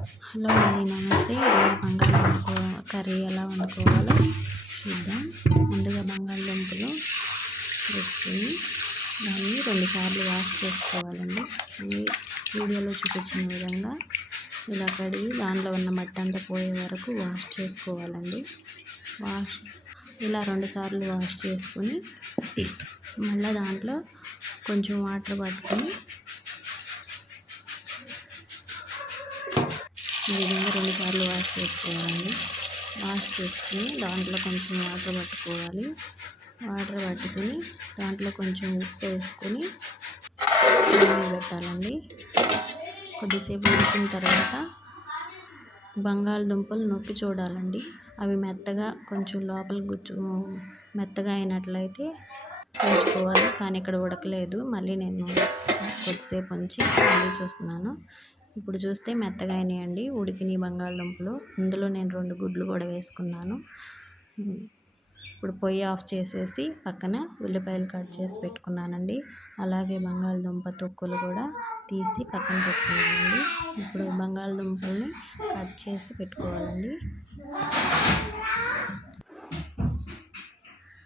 Hello అండి, నమస్తే. ఈరోజు బంగాళదుంప కర్రీ ఎలా వండుకోవాలో చూద్దాం. ముందుగా బంగాళదుంపలు వేసుకుని దాన్ని 2 సార్లు వాష్ చేసుకోవాలండి. వీడియోలో చూపించిన విధంగా ఇలా కడిగి దాంట్లో ఉన్న మట్టి అంతా పోయే వరకు వాష్ చేసుకోవాలండి. ఇలా 2 సార్లు వాష్ చేసుకుని మళ్ళీ దాంట్లో కొంచెం వాటర్ పట్టుకొని ఈ విధంగా 2 సార్లు వాష్ చేసుకోవాలండి. వాష్ చేసుకుని దాంట్లో కొంచెం వాటర్ పట్టుకోవాలి. వాటర్ పట్టుకుని దాంట్లో కొంచెం ఉప్పు వేసుకొని పెట్టాలండి. కొద్దిసేపు ఉడికిన తర్వాత బంగాళదుంపలు నొక్కి చూడాలండి. అవి మెత్తగా కొంచెం లోపల మెత్తగా అయినట్లయితే వేసుకోవాలి. కానీ ఇక్కడ ఉడకలేదు. మళ్ళీ నేను కొద్దిసేపు ఉంచి మళ్ళీ చూస్తున్నాను. ఇప్పుడు చూస్తే మెత్తగా అయినాయండి, ఉడికిన బంగాళదుంపలు. ఇందులో నేను 2 గుడ్లు కూడా వేసుకున్నాను. ఇప్పుడు పొయ్యి ఆఫ్ చేసేసి పక్కన ఉల్లిపాయలు కట్ చేసి పెట్టుకున్నానండి. అలాగే బంగాళదుంప తొక్కులు కూడా తీసి పక్కన పెట్టుకున్నానండి. ఇప్పుడు బంగాళదుంపల్ని కట్ చేసి పెట్టుకోవాలండి.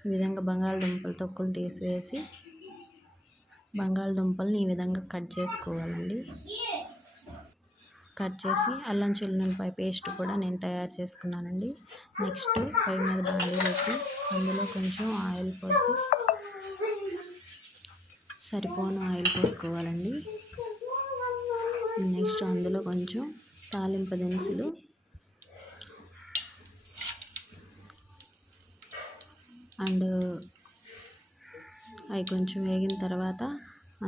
ఈ విధంగా బంగాళదుంపల తొక్కులు తీసివేసి బంగాళదుంపల్ని ఈ విధంగా కట్ చేసుకోవాలండి. కట్ చేసి అల్లం చిన్నులపాయ పేస్ట్ కూడా నేను తయారు చేసుకున్నానండి. నెక్స్ట్ పొయ్యి మీద బాండీ పెట్టి అందులో కొంచెం ఆయిల్ పోసి సరిపోను ఆయిల్ పోసుకోవాలండి. నెక్స్ట్ అందులో కొంచెం తాలింపు దినుసులు, అండ్ అవి కొంచెం వేగిన తర్వాత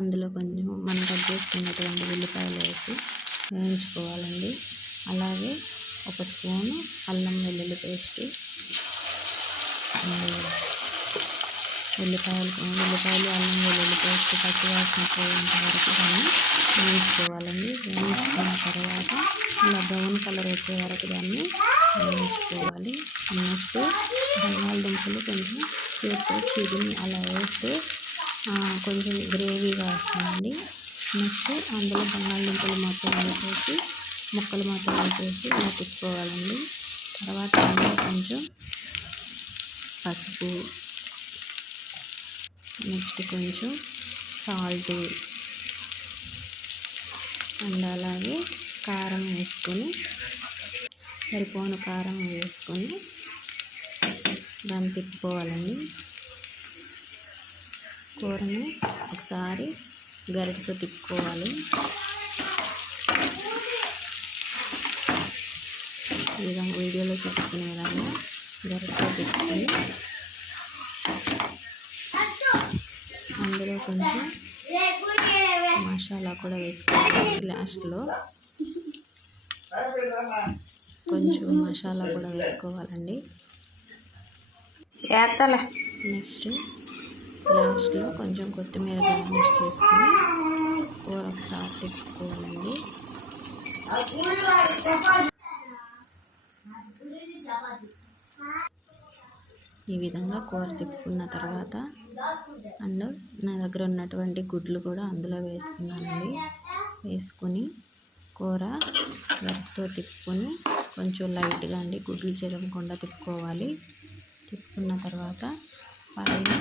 అందులో కొంచెం మనం కట్ చేసుకున్నటువంటి ఉల్లిపాయలు వేసి వేయించుకోవాలండి. అలాగే 1 స్పూను అల్లం వెల్లుల్లి పేస్ట్, ఉల్లిపాయలు అల్లం వెల్లుల్లి పేస్ట్ పచ్చి వాసన పోయేంత వరకు దాన్ని వేయించుకోవాలండి. వేయించుకున్న తర్వాత ఇలా బ్రౌన్ కలర్ వచ్చే వరకు దాన్ని వేయించుకోవాలి. నెక్స్ట్ బంగాళదుంపలు కొంచెం చేతితో చిదిమి అలా వేస్తే కొంచెం గ్రేవీగా వస్తుందండి. నెక్స్ట్ అందులో బంగాళదుంపలు మొత్తం వేసేసి ముక్కలు మొత్తం వేసేసి ఇలా తిప్పుకోవాలండి. తర్వాత అందులో కొంచెం పసుపు, నెక్స్ట్ కొంచెం సాల్ట్ అండ్ అలాగే కారం వేసుకొని సరిపోను కారం వేసుకొని దాన్ని తిప్పుకోవాలండి. కూరని ఒకసారి గరిటెతో తిప్పుకోవాలి. ఈ విధంగా వీడియోలో చూపించిన విధంగా గరిటెతో తిప్పుకొని అందులో కొంచెం మసాలా కూడా వేసుకోవాలి. లాస్ట్లో కొంచెం మసాలా కూడా వేసుకోవాలండి. నెక్స్ట్ లాస్ట్లో కొంచెం కొత్తిమీర గార్నిష్ చేసుకొని కూర ఒకసారి తిప్పుకోవాలండి. ఈ విధంగా కూర తిప్పుకున్న తర్వాత అండ్ నా దగ్గర ఉన్నటువంటి గుడ్లు కూడా అందులో వేసుకున్నానండి. వేసుకొని కూర గరిటెతో తిప్పుకొని కొంచెం లైట్గా అండి, గుడ్లు చెరగకుండా తిప్పుకోవాలి. తిప్పుకున్న తర్వాత పైన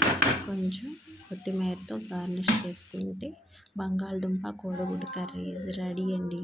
కొంచెం కొత్తిమీరతో గార్నిష్ చేసుకుంటే బంగాళదుంప కోడిగుడ్డు కర్రీ ఈజ్ రెడీ అండి.